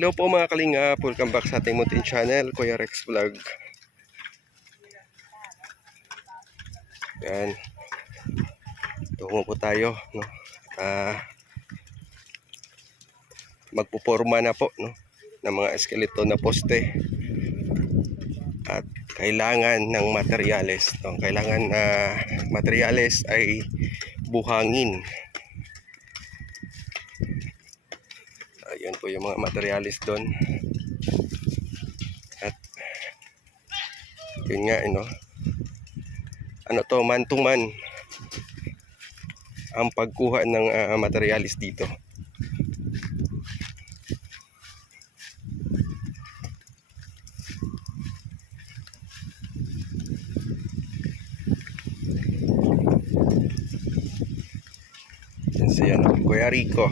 Hello po mga kalingap, welcome back sa ating muntin channel, Kuya Rex Vlog. Yan. Tungo po tayo, no? Magpuporma na po, no? Ng mga eskeleto na poste. At kailangan ng materyales, no? Kailangan na materyales ay buhangin. Ayan po yung mga materialis doon. At yun nga, ano to, man to man ang pagkuha ng materialis dito. Yan siya, Kuya Rico.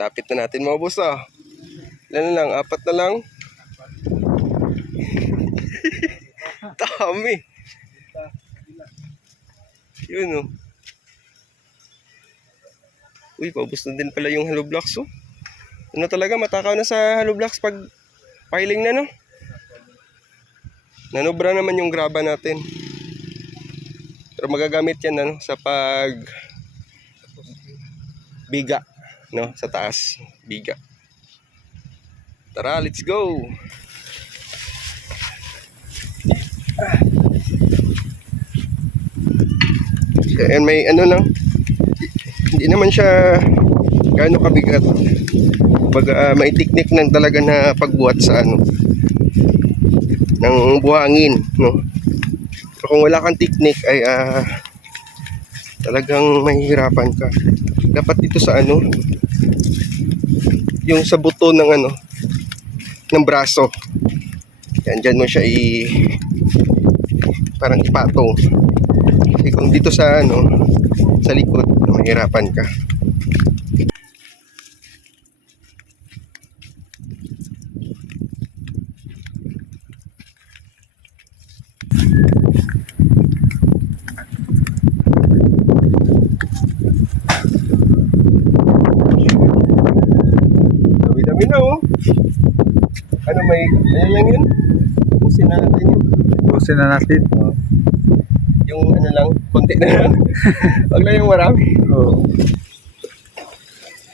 Lapit na natin maubos ah. Ilan na lang? 4 na lang? Dami. Yun oh. Uy, paubos na din pala yung hollow blocks oh. Ano talaga, matakaw na sa hollow blocks pag piling na, no? Nanobra naman yung graba natin. Pero magagamit yan ano, sa pag biga, no? Sa taas, biga. Tara, let's go! Ayan, may ano lang. Hindi naman siya gaano kabigat. Pag may technique ng talaga na pagbuhat sa ano ng buhangin, no? Pero kung wala kang technique ay talagang mahihirapan ka. Dapat dito sa ano, yung sa buto ng ano, ng braso. Yan, dyan mo siya parang ipatong. Kasi kung dito sa ano, sa likod, mahirapan ka. Dami-dami na oh. Ano may, ano lang yun? Ubusin na natin yun. Ubusin na natin. Yung ano lang, konti na lang. Huwag lang yung marami. Oo.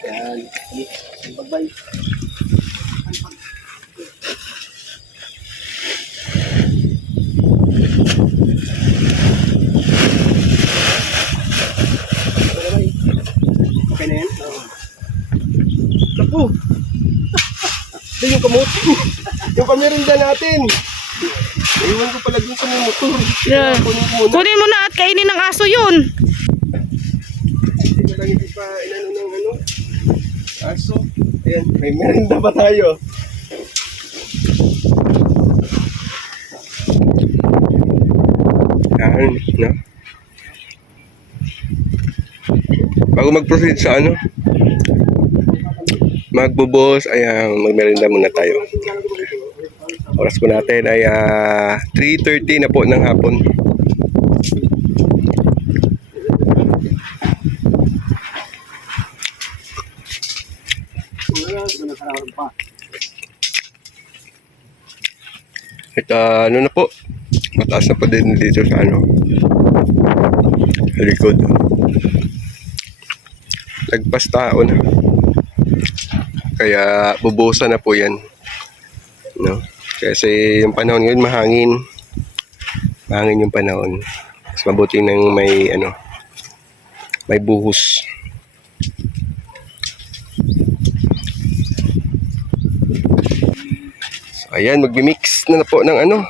Yan. Bye-bye. Okay na yan? Oo. Naku! Ito yung kamote. Yung pamirinda natin. Iwan ko pala dun sa may motor. Yeah. Kunin mo na at kainin ng aso yun. Hindi ko lang hindi pa inano ng ano. Aso. Ayan, may merinda pa tayo. Ayan, no? Bago mag-proceed sa ano, magbubos, ayan, magmerinda muna tayo. Oras po natin ay 3:30 na po ng hapon. At ano na po, mataas na po din dito sa ano, sa likod. Lagpas tao na. Kaya bubusan na po yan, no? Kasi yung panahon ngayon mahangin yung panahon. Mas mabuti nang may ano, may buhos. So ayan, magmi-mix na po ng ano.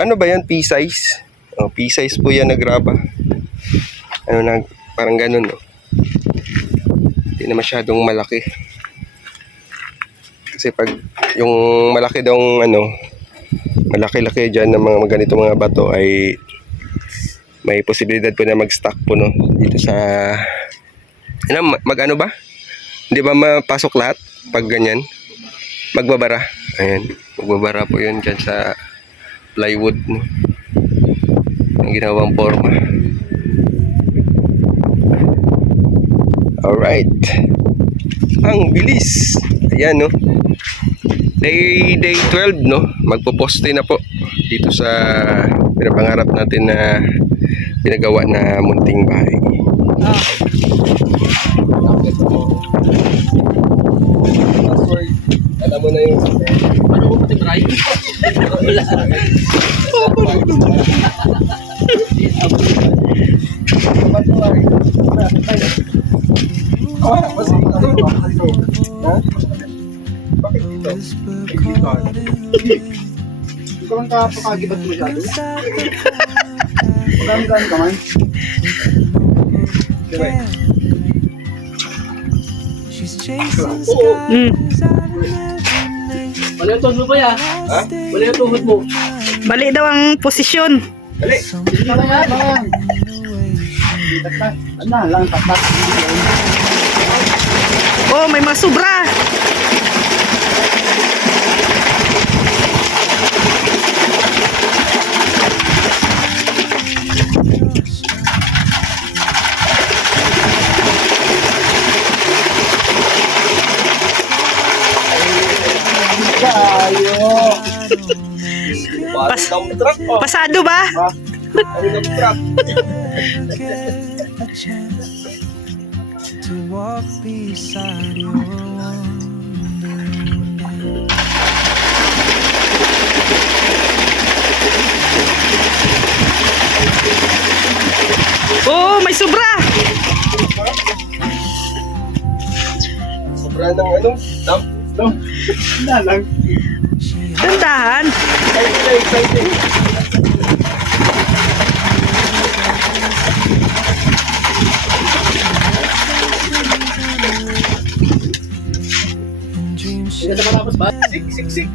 Ano ba yan? P-size? Oh, P-size po yan na graba. Ano na, parang ganun, no? Hindi na masyadong malaki. Kasi pag yung malaki daw ano, malaki-laki dyan ng mga ganito mga bato ay may posibilidad po na mag-stack po, no? Dito sa ano, mag-ano ba? Hindi ba mapasok lahat pag ganyan? Magbabara. Ayan, magbabara po yun dyan sa plywood, no? Ang ginawang forma. Alright. Ang bilis. Ayan, no. Day 12, no. Magpo-poste na po dito sa pinapangarap natin na pinagawa na munting bahay. Alam mo na yung Ano ko pati maray? Ikaw ang kapakagibat mo masyado. Magandang ka man. Wala yung tuhod mo ba ya? Ha? Wala yung tuhod mo. Bali daw ang posisyon. Dali. Hindi na kaya, bang. Taktak. Ano lang, taktak. Oh, may mga sobra. Ayo. Parang truck, oh. Pasado ba? Parang truck. To walk beside your wandering day. Oh, may sobra. Sobra ng ano? Dump. Na lang. Dandahan. Exciting. And dreams Hindi ka matapos ba? Sik.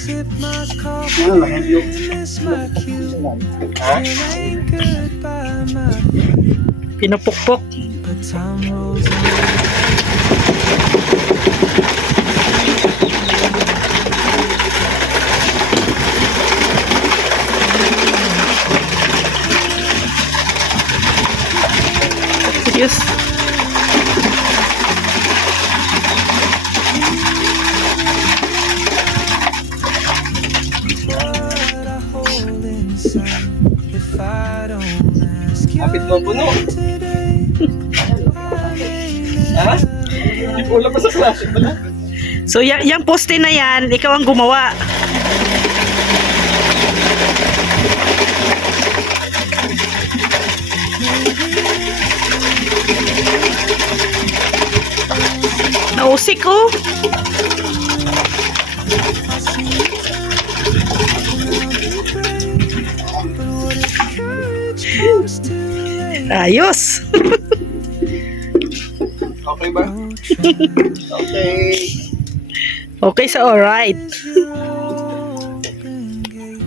sip my coffee, Ano lang, yung kiss my cue. Ha? Ain't goodbye, my Pinupukpok. but time rolls on. Yes. What I hold inside, if I don't ask you Kapit mo ang puno. today, Ha? Hindi po wala pa sa klase pala. So, yung poste na yan, ikaw ang gumawa. Nausik ko. Ayos. Okay ba? Okay. Okay, so alright. open gate,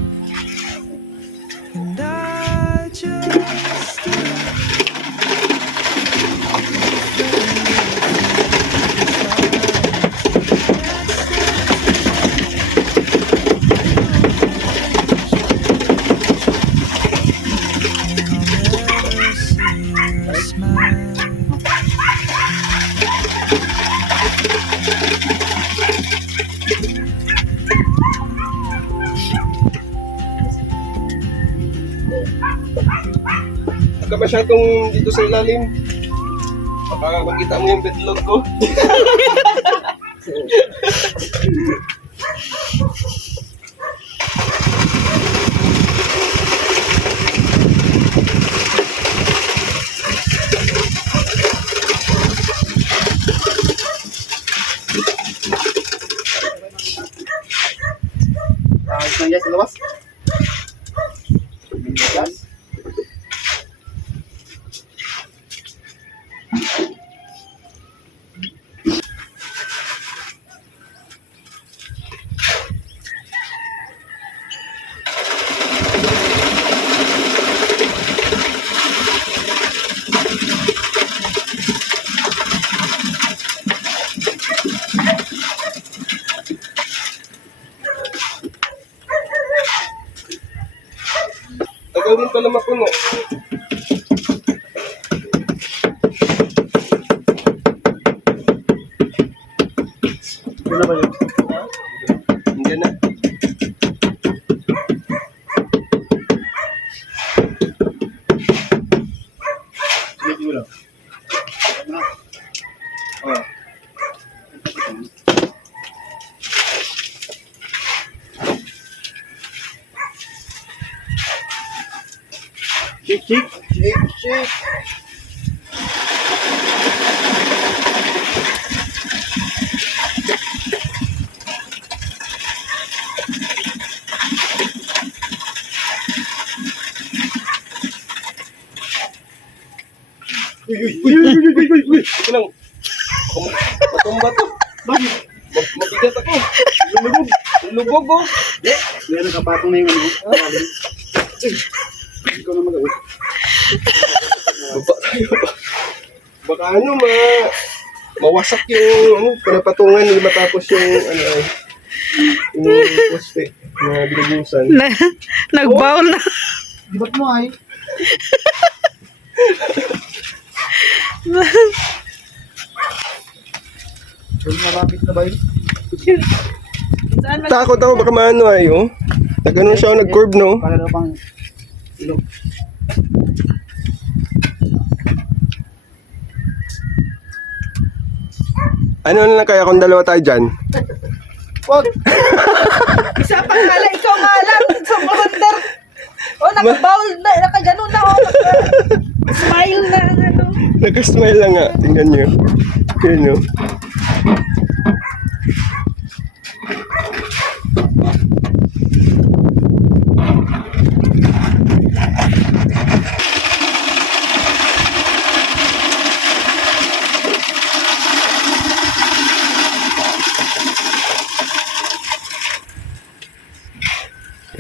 and I just never see your smile. Huwag ka masyadong dito sa ilalim. Baka makita mo yung betlog ko. ayos lang guys, labas. Yes. Tagal din pala mapuno. Ito na ba yun? Hindi na. Sige, lang. Ano? Oh. Shake, shake. Shake, shake. Uy. Ito lang. Matumba to. Bakit? Mabigat ako. Lulubog. Lulubog oh. Meron ka patong na yung ano. Ikaw na mag-awit. Baba tayo ba? Baka ano, mawasak yung panapatungan nila matapos yung yung poste na binubusan. Nag-bowl na. Di ba't mo ay? Yung malapit na ba yun? Takot ako baka maano ay oh. Nag-ano siya, nag-curve no. Para daw pang ilog. Ano na lang kaya kung dalawa tayo dyan? Wag! Isa pang hala, ikaw nga lang. Sumonder. O, naka-bowl na. Naka-ganon na. O, naka-smile na. Ano. Nag-smile lang nga. Tingnan nyo. Yun no.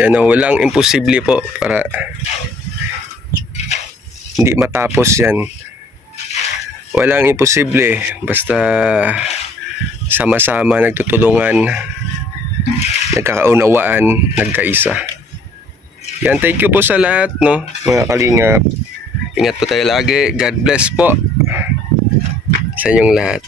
Yan o, walang imposible po para hindi matapos yan. Walang imposible basta sama-sama nagtutulungan, nagkakaunawaan, nagkaisa. Yan, thank you po sa lahat no, mga kalingap. Ingat po tayo lagi. God bless po sa inyong lahat.